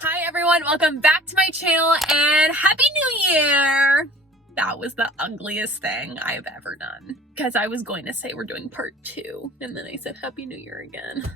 Hi everyone, welcome back to my channel and Happy New Year! That was the ugliest thing I've ever done. Because I was going to say we're doing part 2 and then I said Happy New Year again.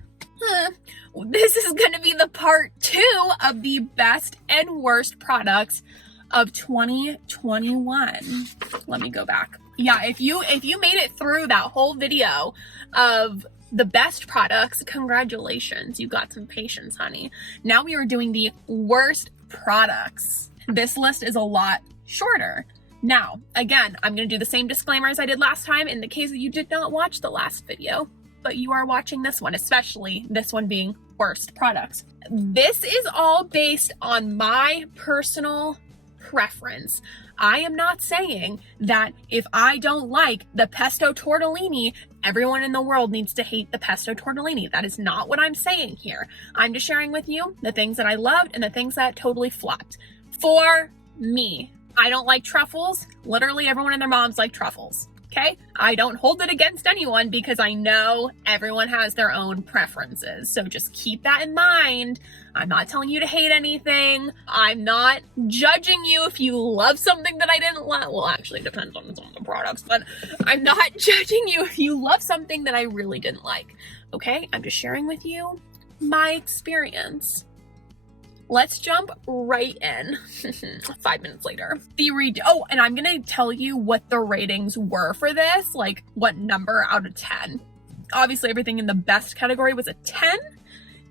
This is going to be the part 2 of the best and worst products of 2021. Let me go back. Yeah, if you made it through that whole video of the best products, congratulations, you got some patience, honey. Now we are doing the worst products. This list is a lot shorter. Now, again, I'm going to do the same disclaimer as I did last time in the case that you did not watch the last video, but you are watching this one, especially this one being worst products. This is all based on my personal preference. I am not saying that if I don't like the pesto tortellini, everyone in the world needs to hate the pesto tortellini. That is not what I'm saying here. I'm just sharing with you the things that I loved and the things that totally flopped. For me, I don't like truffles. Literally everyone and their moms like truffles. Okay? I don't hold it against anyone because I know everyone has their own preferences. So just keep that in mind. I'm not telling you to hate anything. I'm not judging you if you love something that I didn't like. Well, actually, it depends on some of the products, but I'm not judging you if you love something that I really didn't like. Okay? I'm just sharing with you my experience. Let's jump right in. 5 minutes later. Oh, and I'm gonna tell you what the ratings were for this, like what number out of 10. Obviously, everything in the best category was a 10.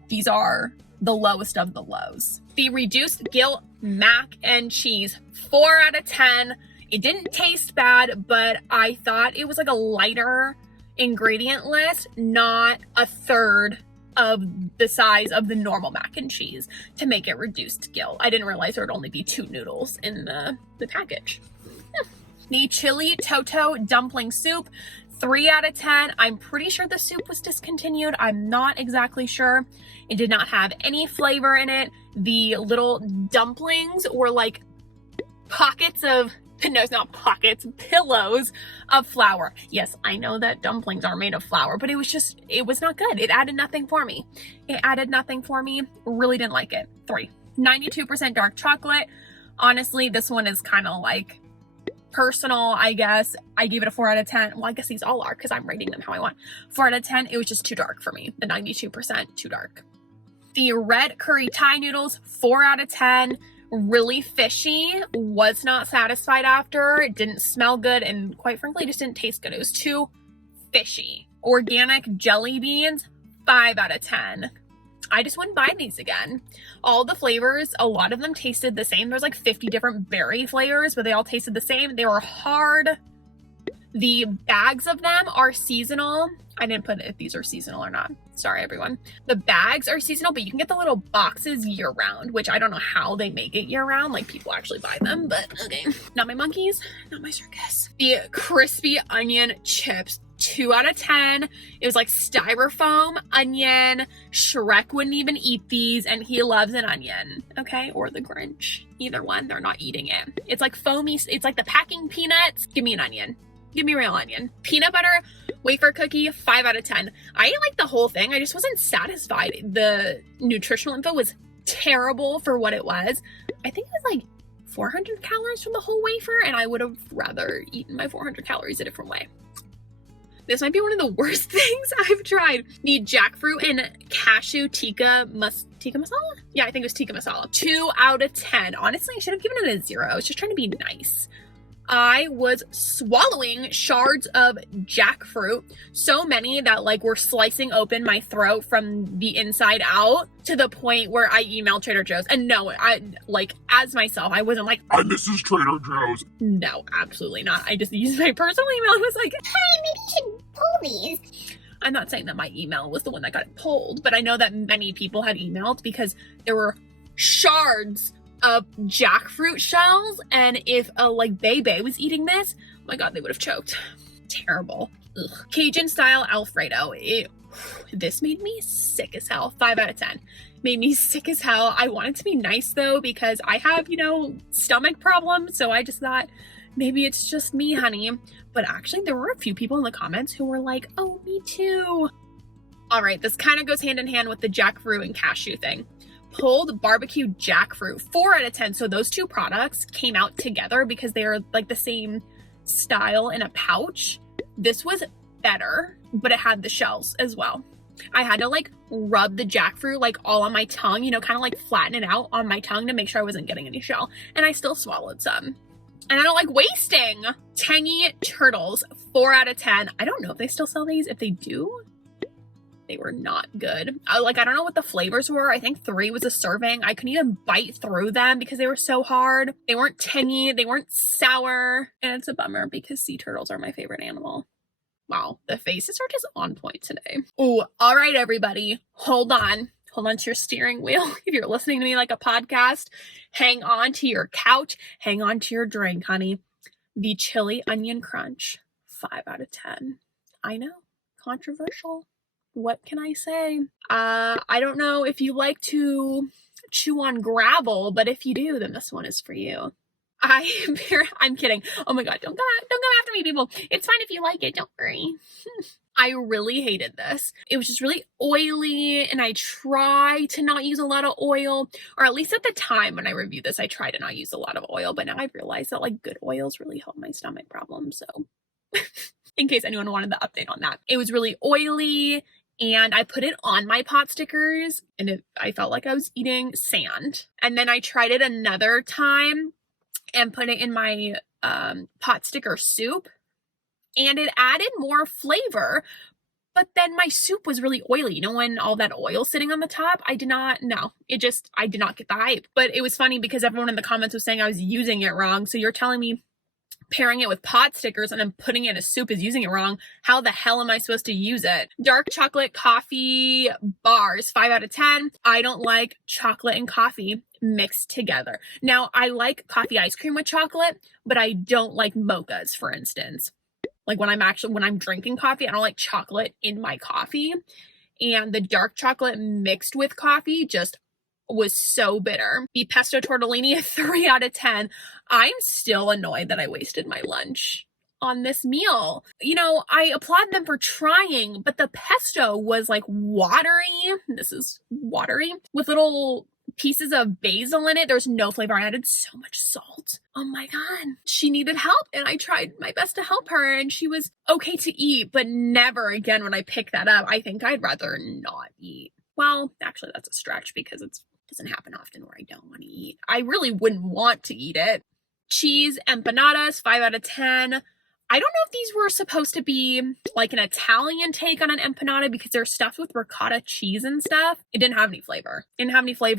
These are the lowest of the lows. The reduced guilt mac and cheese, 4 out of 10. It didn't taste bad, but I thought it was like a lighter ingredient list, not a third of the size of the normal mac and cheese to make it reduced guilt. I didn't realize there would only be 2 noodles in the package. The chili toto dumpling soup, 3 out of 10. I'm pretty sure the soup was discontinued. I'm not exactly sure. It did not have any flavor in it. The little dumplings were like pockets of, no, it's not pockets, pillows of flour. Yes, I know that dumplings are made of flour, but it was not good. It added nothing for me. Really didn't like it. 3. 92% dark chocolate. Honestly, this one is kind of like personal, I guess. I gave it a 4 out of 10. Well, I guess these all are because I'm rating them how I want. 4 out of 10. It was just too dark for me. The 92% too dark. The red curry Thai noodles, 4 out of 10. Really fishy, was not satisfied after. It didn't smell good, and quite frankly, just didn't taste good. It was too fishy. Organic jelly beans, 5 out of 10. I just wouldn't buy these again. All the flavors, a lot of them tasted the same. There's like 50 different berry flavors, but they all tasted the same. They were hard. The bags of them are seasonal. I didn't put if these are seasonal or not. Sorry, everyone. The bags are seasonal, but you can get the little boxes year-round, which I don't know how they make it year-round. Like, people actually buy them, but okay. Not my monkeys, not my circus. The crispy onion chips, 2 out of 10. It was like styrofoam, onion. Shrek wouldn't even eat these, and he loves an onion, okay? Or the Grinch. Either one, they're not eating it. It's like foamy, it's like the packing peanuts. Give me an onion. Give me real onion. Peanut butter wafer cookie, 5 out of 10. I ate like the whole thing. I just wasn't satisfied. The nutritional info was terrible for what it was. I think it was like 400 calories from the whole wafer, and I would have rather eaten my 400 calories a different way. This might be one of the worst things I've tried. The jackfruit and cashew tikka masala? Yeah, I think it was tikka masala. 2 out of 10. Honestly, I should have given it a 0. I was just trying to be nice. I was swallowing shards of jackfruit, so many that like were slicing open my throat from the inside out to the point where I emailed Trader Joe's. And no, I like as myself, I wasn't like, "Hi, Mrs. Trader Joe's." No, absolutely not. I just used my personal email and was like, "Hey, maybe you should pull these." I'm not saying that my email was the one that got it pulled, but I know that many people had emailed because there were shards of jackfruit shells, and if a like Bebe was eating this, oh my god, they would have choked. Terrible. Ugh. Cajun style Alfredo. This made me sick as hell. 5 out of 10. Made me sick as hell. I wanted to be nice though because I have, stomach problems, so I just thought maybe it's just me, honey. But actually, there were a few people in the comments who were like, "Oh, me too." All right, this kind of goes hand in hand with the jackfruit and cashew thing. pulled barbecue jackfruit, 4 out of 10. So those two products came out together because they are like the same style in a pouch. This was better, but it had the shells as well. I had to like rub the jackfruit like all on my tongue, you know, kind of like flatten it out on my tongue to make sure I wasn't getting any shell. And I still swallowed some. And I don't like wasting. Tangy turtles, 4 out of 10. I don't know if they still sell these. If they do, they were not good. I don't know what the flavors were. I think 3 was a serving. I couldn't even bite through them because they were so hard. They weren't tangy. They weren't sour. And it's a bummer because sea turtles are my favorite animal. Wow, the faces are just on point today. Oh, all right, everybody. Hold on. Hold on to your steering wheel. If you're listening to me like a podcast, hang on to your couch. Hang on to your drink, honey. The chili onion crunch, 5 out of 10. I know, controversial. What can I say? I don't know if you like to chew on gravel, but if you do, then this one is for you. I'm kidding. Oh my God, don't come after me, people. It's fine if you like it, don't worry. I really hated this. It was just really oily, and I try to not use a lot of oil, or at least at the time when I reviewed this, I tried to not use a lot of oil, but now I've realized that like good oils really help my stomach problems, so in case anyone wanted the update on that. It was really oily, and I put it on my pot stickers, and I felt like I was eating sand. And then I tried it another time and put it in my pot sticker soup, and it added more flavor, but then my soup was really oily. You know, when all that oil sitting on the top, I did not get the hype. But it was funny because everyone in the comments was saying I was using it wrong. So you're telling me pairing it with pot stickers and then putting it in a soup is using it wrong. How the hell am I supposed to use it? Dark chocolate coffee bars, 5 out of 10. I don't like chocolate and coffee mixed together. Now, I like coffee ice cream with chocolate, but I don't like mochas, for instance. Like when I'm drinking coffee, I don't like chocolate in my coffee. And the dark chocolate mixed with coffee just was so bitter. The pesto tortellini, 3 out of 10. I'm still annoyed that I wasted my lunch on this meal. You know, I applaud them for trying, but the pesto was like watery. This is watery with little pieces of basil in it. There's no flavor. I added so much salt. Oh my God. She needed help, and I tried my best to help her, and she was okay to eat, but never again when I pick that up. I think I'd rather not eat. Well, actually, that's a stretch because it doesn't happen often where I don't want to eat. I really wouldn't want to eat it. Cheese empanadas, 5 out of 10. I don't know if these were supposed to be like an Italian take on an empanada because they're stuffed with ricotta cheese and stuff. It didn't have any flavor.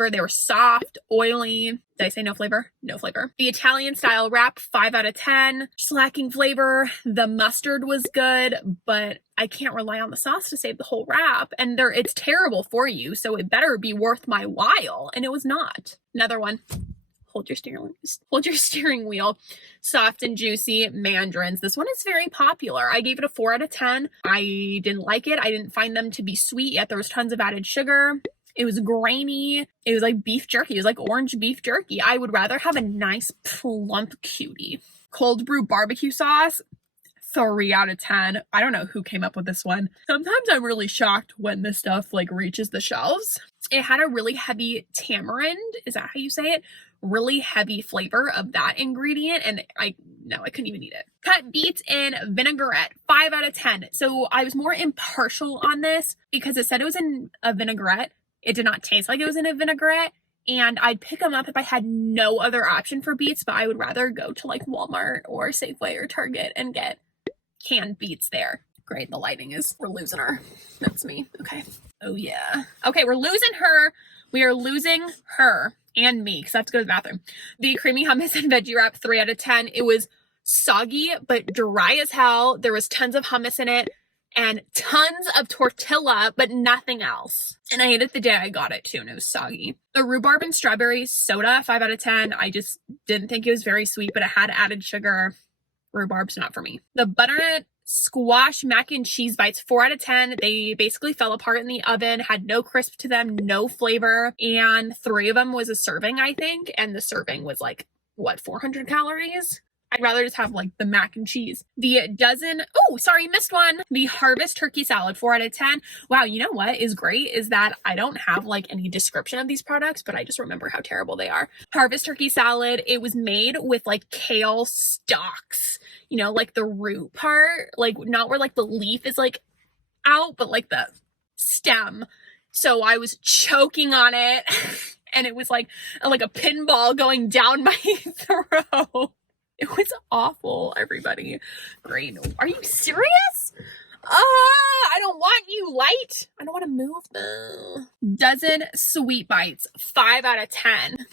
They were soft, oily. Did I say no flavor? No flavor. The Italian style wrap, 5 out of 10. Just lacking flavor. The mustard was good, but I can't rely on the sauce to save the whole wrap. And it's terrible for you, so it better be worth my while. And it was not. Another one. Hold your steering wheel. Soft and juicy mandarins. This one is very popular. I gave it a 4 out of 10. I didn't like it. I didn't find them to be sweet, yet there was tons of added sugar. It was grainy. It was like beef jerky. It was like orange beef jerky. I would rather have a nice plump cutie. Cold brew barbecue sauce, 3 out of 10. I don't know who came up with this one. Sometimes I'm really shocked when this stuff like reaches the shelves. It had a really heavy tamarind. Is that how you say it? Really heavy flavor of that ingredient, and I couldn't even eat it. Cut beets in vinaigrette, 5 out of 10. So I was more impartial on this because it said it was in a vinaigrette. It did not taste like it was in a vinaigrette, and I'd pick them up if I had no other option for beets, but I would rather go to like Walmart or Safeway or Target and get canned beets there. Great, the lighting we're losing her. That's me. Okay. Oh yeah. Okay, we're losing her. We are losing her. And me, because I have to go to the bathroom. The creamy hummus and veggie wrap, 3 out of 10. It was soggy, but dry as hell. There was tons of hummus in it and tons of tortilla, but nothing else. And I ate it the day I got it too, and it was soggy. The rhubarb and strawberry soda, 5 out of 10. I just didn't think it was very sweet, but it had added sugar. Rhubarb's not for me. The butternut squash mac and cheese bites, 4 out of 10. They basically fell apart in the oven, had no crisp to them, no flavor, and 3 of them was a serving, I think, and the serving was like, 400 calories? I'd rather just have like the mac and cheese. The dozen, oh, sorry, missed one. The Harvest turkey salad, 4 out of 10. Wow, you know what is great is that I don't have like any description of these products, but I just remember how terrible they are. Harvest turkey salad, it was made with like kale stalks, you know, like the root part, like not where like the leaf is like out, but like the stem. So I was choking on it and it was like a pinball going down my throat. It was awful, everybody. Great. Are you serious? I don't want you, light. I don't want to move though. Dozen sweet bites, 5 out of 10.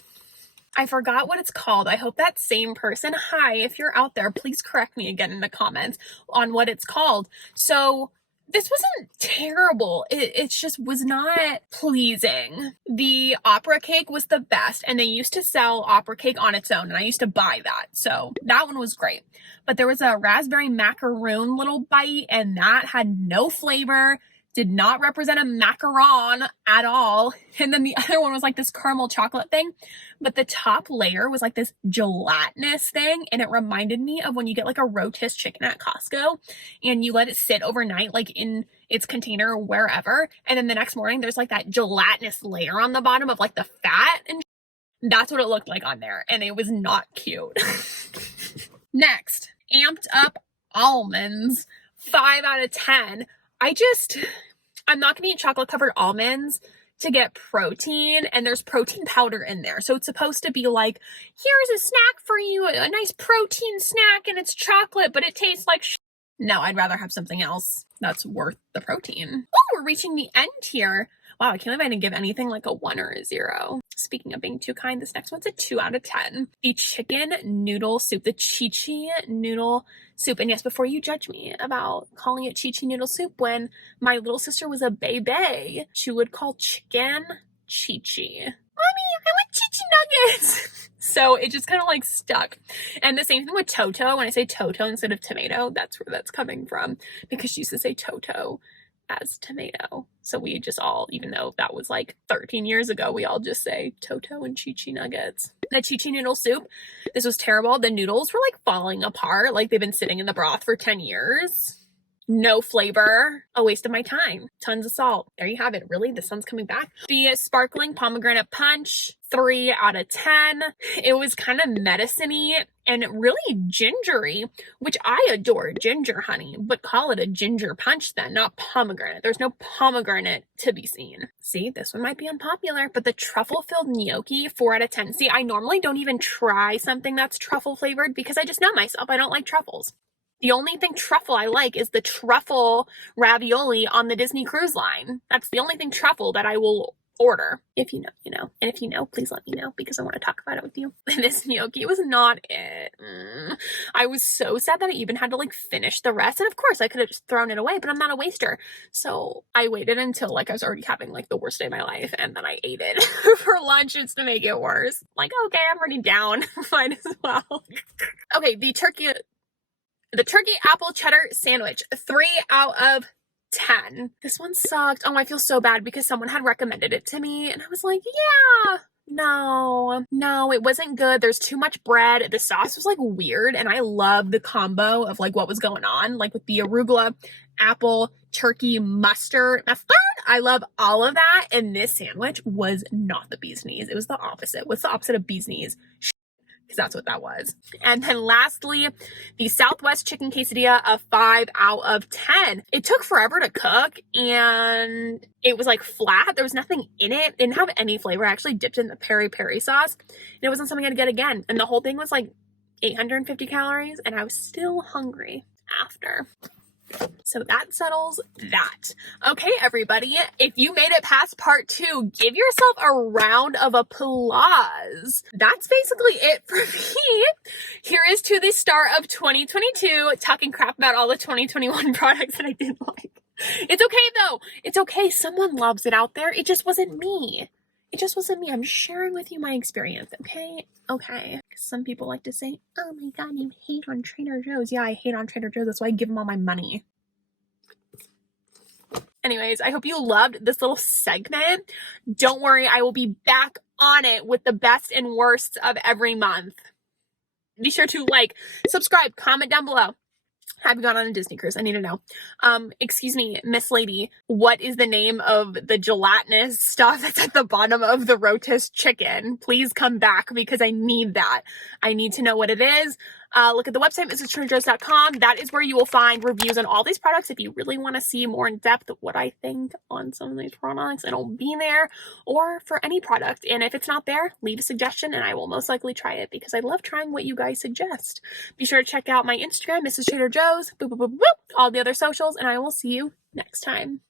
I forgot what it's called. I hope that same person, hi, if you're out there, please correct me again in the comments on what it's called. So this wasn't terrible. It just was not pleasing. The opera cake was the best, and they used to sell opera cake on its own, and I used to buy that. So that one was great. But there was a raspberry macaroon little bite, and that had no flavor, did not represent a macaron at all. And then the other one was like this caramel chocolate thing, but the top layer was like this gelatinous thing, and it reminded me of when you get like a rotisserie chicken at Costco and you let it sit overnight like in its container wherever, and then the next morning there's like that gelatinous layer on the bottom of like the fat, and that's what it looked like on there, and it was not cute. Next, amped up almonds, 5 out of 10. I'm not going to eat chocolate covered almonds to get protein, and there's protein powder in there. So it's supposed to be like, here's a snack for you, a nice protein snack, and it's chocolate, but it tastes like No, I'd rather have something else that's worth the protein. Oh, we're reaching the end here. Wow, I can't believe I didn't give anything like a 1 or a 0. Speaking of being too kind, this next one's a 2 out of 10. The chicken noodle soup, the Chi-Chi noodle soup. And yes, before you judge me about calling it Chi-Chi noodle soup, when my little sister was a baby, she would call chicken Chi-Chi. Mommy, I want Chi-Chi nuggets. So it just kind of like stuck. And the same thing with Toto. When I say Toto instead of tomato, that's where that's coming from, because she used to say Toto as tomato. So we just all, even though that was like 13 years ago, we all just say Toto and Chi-Chi nuggets. The Chi-Chi noodle soup, this was terrible. The noodles were like falling apart, like they've been sitting in the broth for 10 years. No flavor, a waste of my time. Tons of salt. There you have it. Really, the sun's coming back. The sparkling pomegranate punch, 3 out of 10. It was kind of medicine-y and really gingery, which I adore ginger honey, but call it a ginger punch then, not pomegranate. There's no pomegranate to be seen. See, this one might be unpopular, but the truffle-filled gnocchi, 4 out of 10. See, I normally don't even try something that's truffle flavored because I just know myself. I don't like truffles. The only thing truffle I like is the truffle ravioli on the Disney Cruise Line. That's the only thing truffle that I will order. If you know, you know. And if you know, please let me know because I want to talk about it with you. And this gnocchi was not it. I was so sad that I even had to like finish the rest. And of course I could have just thrown it away, but I'm not a waster. So I waited until like I was already having like the worst day of my life, and then I ate it for lunch just to make it worse. Like, okay, I'm already down. Might as well. Okay, the turkey apple cheddar sandwich, 3 out of 10. This one sucked. Oh, I feel so bad because someone had recommended it to me and I was like, yeah, no, it wasn't good. There's too much bread. The sauce was like weird, and I love the combo of like what was going on, like with the arugula, apple, turkey, mustard. I love all of that, and this sandwich was not the bee's knees. It was the opposite. What's the opposite of bee's knees? Because that's what that was. And then lastly, the Southwest chicken quesadilla, a 5 out of 10. It took forever to cook, and it was like flat. There was nothing in it. It didn't have any flavor. I actually dipped in the peri-peri sauce, and it wasn't something I'd get again. And the whole thing was like 850 calories, and I was still hungry after. So that settles that. Okay, everybody, if you made it past part 2, give yourself a round of applause. That's basically it for me. Here is to the start of 2022, talking crap about all the 2021 products that I didn't like. It's okay though. It's okay. Someone loves it out there. It just wasn't me. I'm sharing with you my experience, okay? Okay. Some people like to say, oh my god, you hate on Trader Joe's. Yeah, I hate on Trader Joe's. That's why I give them all my money. Anyways, I hope you loved this little segment. Don't worry, I will be back on it with the best and worst of every month. Be sure to like, subscribe, comment down below. Have you gone on a Disney cruise? I need to know. Excuse me, Miss Lady, what is the name of the gelatinous stuff that's at the bottom of the rotisserie chicken? Please come back because I need that. I need to know what it is. Look at the website, mrstraders.com. That is where you will find reviews on all these products. If you really want to see more in depth what I think on some of these products, it'll be there, or for any product. And if it's not there, leave a suggestion and I will most likely try it because I love trying what you guys suggest. Be sure to check out my Instagram, Mrs. Trader Joe's, boop, boop, boop, boop, all the other socials, and I will see you next time.